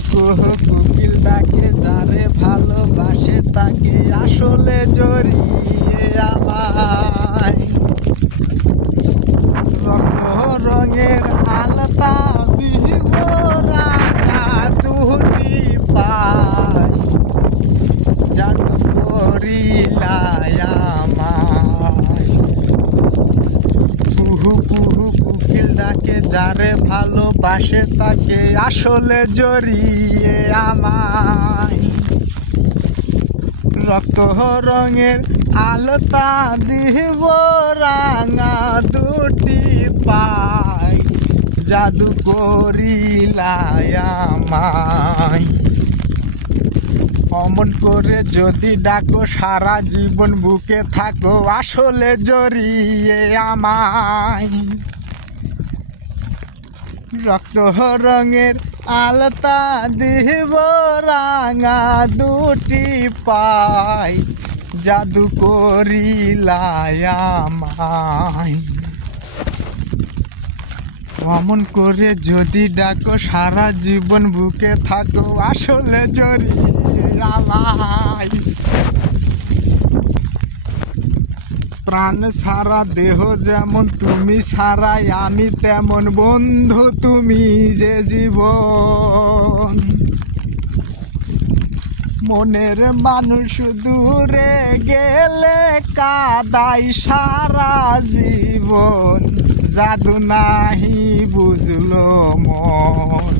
কোকিল ডাকে যারে ভালোবাসে তাকে আসলে জড়িয়ে আমায় রক্ত রঙের আলতা বিহরাঙা দুটি পায় জাদু করিলায় আমায় কুহু কুহু কোকিল ডাকে যারে ভালোবাসে তাকে আসলে জড়িয়ে আমায় রক্ত রঙের আলতা দিব রাঙা দুটি পায় জাদু করিলায় আমায় অমন করে যদি ডাকো সারা জীবন বুকে থাকো আসলে জড়িয়ে আমায় রক্ত রঙের আলতা দিব রাঙা দুটি পায় জাদু করিলায় আমায় অমন করে যদি ডাকো সারা জীবন বুকে থাকো আসলে জড়িয়ে আমায় প্রাণ সারা দেহ যেমন তুমি ছাড়াই আমি তেমন বন্ধু তুমি যে জীবন মনের মানুষ দূরে গেলে কাদাই সারা জীবন জাদু নাহি বুঝলো মন